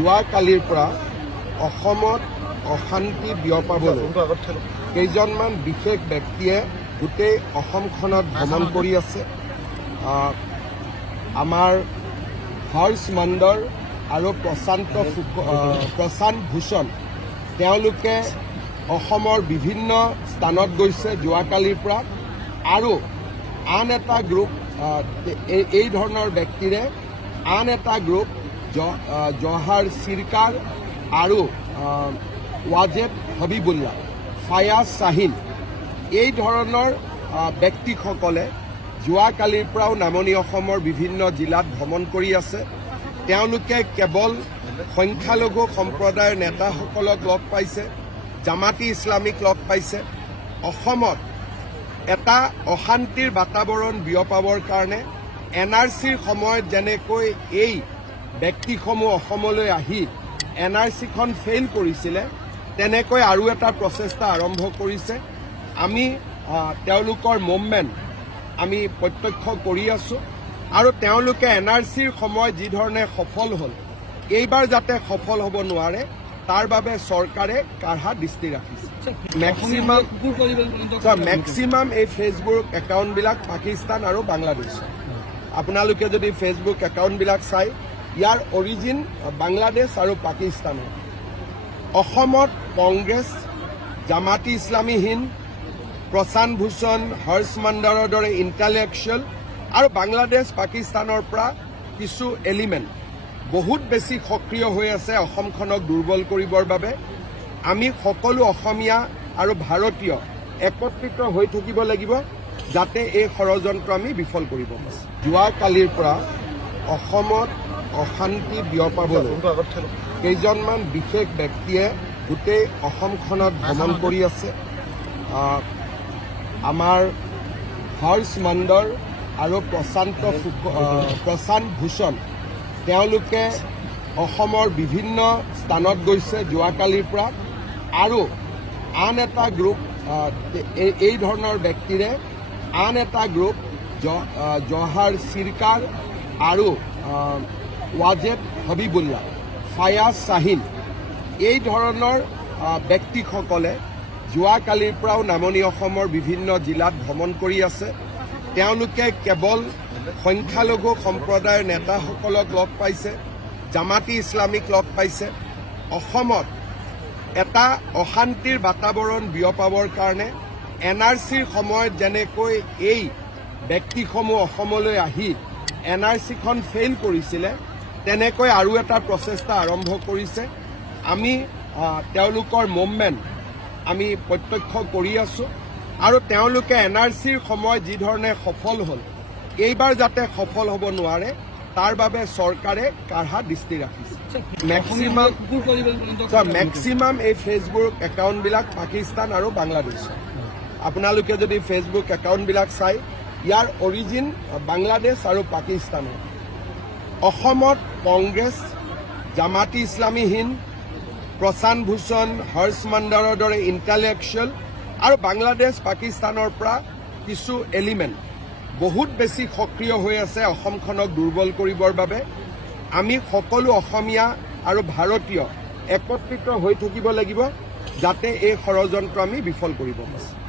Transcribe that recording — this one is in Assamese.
যোৱাকালিৰ পৰা অসমত অশান্তি বিয়পাবলৈ কেইজনমান বিশেষ ব্যক্তিয়ে গোটেই অসমখনত ভ্ৰমণ কৰি আছে। আমাৰ হৰ্ষ মণ্ডল আৰু প্ৰশান্ত ভূষণ তেওঁলোকে অসমৰ বিভিন্ন স্থানত গৈছে যোৱাকালিৰ পৰা, আৰু আন এটা গ্ৰুপ এই ধৰণৰ ব্যক্তিৰে আন এটা গ্ৰুপ জহাৰ সিৰকাৰ আৰু ওয়াজেদ হাবিবুল্লাহ, ফায়াজ শাহিন এই ধৰণৰ ব্যক্তিসকলে যোৱাকালিৰ পৰাও নামনি অসমৰ বিভিন্ন জিলাত ভ্ৰমণ কৰি আছে। তেওঁলোকে কেৱল সংখ্যালঘু সম্প্ৰদায়ৰ নেতাসকলক লগ পাইছে, জামাতি ইছলামিক লগ পাইছে। অসমত এটা অশান্তিৰ বাতাবৰণ বিয়পাবৰ কাৰণে NRCৰ সময়ত যেনেকৈ এই ব্যক্তিসমূহ অসমলৈ আহি NRCখন ফেইল কৰিছিলে, তেনেকৈ আৰু এটা প্ৰচেষ্টা আৰম্ভ কৰিছে। আমি তেওঁলোকৰ মুভমেণ্ট আমি প্ৰত্যক্ষ কৰি আছোঁ, আৰু তেওঁলোকে NRCৰ সময় যি ধৰণে সফল হ'ল, এইবাৰ যাতে সফল হ'ব নোৱাৰে তাৰ বাবে চৰকাৰে কাঢ়া দৃষ্টি ৰাখিছে। মেক্সিমাম এই ফেচবুক একাউণ্টবিলাক পাকিস্তান আৰু বাংলাদেশ। আপোনালোকে যদি ফেচবুক একাউণ্টবিলাক চাই, ইয়াৰ অৰিজিন বাংলাদেশ আৰু পাকিস্তানৰ। অসমত কংগ্ৰেছ, জামাতি ইছলামী হিন্দ, প্ৰশান্ত ভূষণ, হৰ্ষ মণ্ডলৰ দৰে ইণ্টেলেকচুৱেল আৰু বাংলাদেশ পাকিস্তানৰ পৰা কিছু এলিমেণ্ট বহুত বেছি সক্ৰিয় হৈ আছে অসমখনক দুৰ্বল কৰিবৰ বাবে। আমি সকলো অসমীয়া আৰু ভাৰতীয় একত্ৰিত হৈ থাকিব লাগিব, যাতে এই ষড়যন্ত্ৰ আমি বিফল কৰিব পাৰোঁ। যোৱাকালিৰ পৰা অসমত অশান্তি বিয়পাবলৈ কেইজনমান বিশেষ ব্যক্তিয়ে গোটেই অসমখনত ভ্ৰমণ কৰি আছে। আমাৰ হৰ্ষ মণ্ডল আৰু প্ৰশান্ত ভূষণ তেওঁলোকে অসমৰ বিভিন্ন স্থানত গৈছে যোৱাকালিৰ পৰা, আৰু আন এটা গ্ৰুপ এই ধৰণৰ ব্যক্তিৰে আন এটা গ্ৰুপ জহাৰ সিৰকাৰ আৰু ওয়াজেদ হাবিবুল্লাহ, ফায়াজ শাহিন এই ধৰণৰ ব্যক্তিসকলে যোৱাকালিৰ পৰাও নামনি অসমৰ বিভিন্ন জিলাত ভ্ৰমণ কৰি আছে। তেওঁলোকে কেৱল সংখ্যালঘু সম্প্ৰদায়ৰ নেতাসকলক লগ পাইছে, জামাতি ইছলামিক লগ পাইছে। অসমত এটা অশান্তিৰ বাতাবৰণ বিয়পাবৰ কাৰণে NRCৰ সময়ত যেনেকৈ এই ব্যক্তিসমূহ অসমলৈ আহি NRCখন ফেইল কৰিছিলে, তেনেকৈ আৰু এটা প্ৰচেষ্টা আৰম্ভ কৰিছে। আমি তেওঁলোকৰ মুভমেণ্ট আমি প্ৰত্যক্ষ কৰি আছোঁ, আৰু তেওঁলোকে NRCৰ সময় যি ধৰণে সফল হ'ল, এইবাৰ যাতে সফল হ'ব নোৱাৰে তাৰ বাবে চৰকাৰে কাঢ়া দৃষ্টি ৰাখিছে। মেক্সিমাম এই ফেচবুক একাউণ্টবিলাক পাকিস্তান আৰু বাংলাদেশ। আপোনালোকে যদি ফেচবুক একাউণ্টবিলাক চাই, ইয়াৰ অৰিজিন বাংলাদেশ আৰু পাকিস্তানৰ। অসমত কংগ্ৰেছ, জামাতি ইছলামী হিন্দ, প্ৰশান্ত ভূষণ, হৰ্ষ মণ্ডলৰ দৰে ইণ্টেলেকচুৱেল আৰু বাংলাদেশ পাকিস্তানৰ পৰা কিছু এলিমেণ্ট বহুত বেছি সক্ৰিয় হৈ আছে অসমখনক দুৰ্বল কৰিবৰ বাবে। আমি সকলো অসমীয়া আৰু ভাৰতীয় একত্ৰিত হৈ থাকিব লাগিব, যাতে এই ষড়যন্ত্ৰ আমি বিফল কৰিব পাৰোঁ।